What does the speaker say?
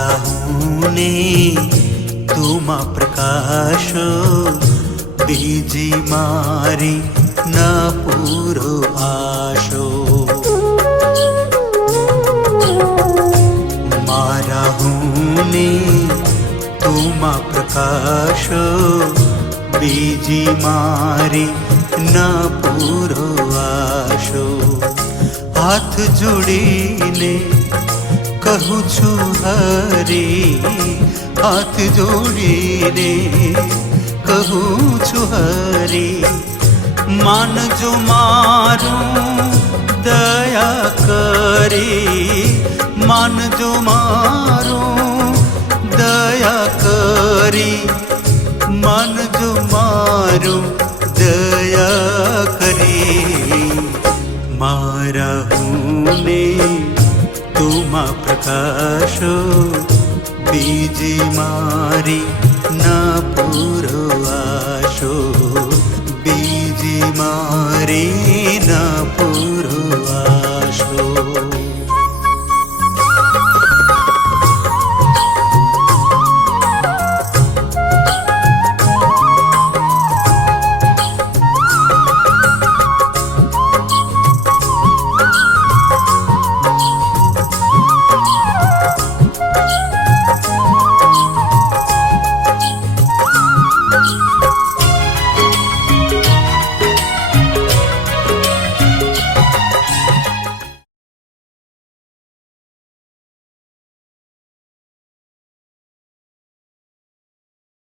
મારા હું ને તુમાં પ્રકાશો, બીજી મારી ન પૂરો આશો. મારા હું ને તુમાં પ્રકાશો, બીજી મારી ન પૂરો આશો. હાથ જોડીને કહું છું હરી, હાથ જોડીને કહું છું હરી, માનજો મારું દયા કરી, માનજો મારું દયા કરી, માનજો મારું દયા કરી. મારા હું ને તુમાં પ્રકાશો, બીજી મારી ન પૂરો આશો, બીજી મારી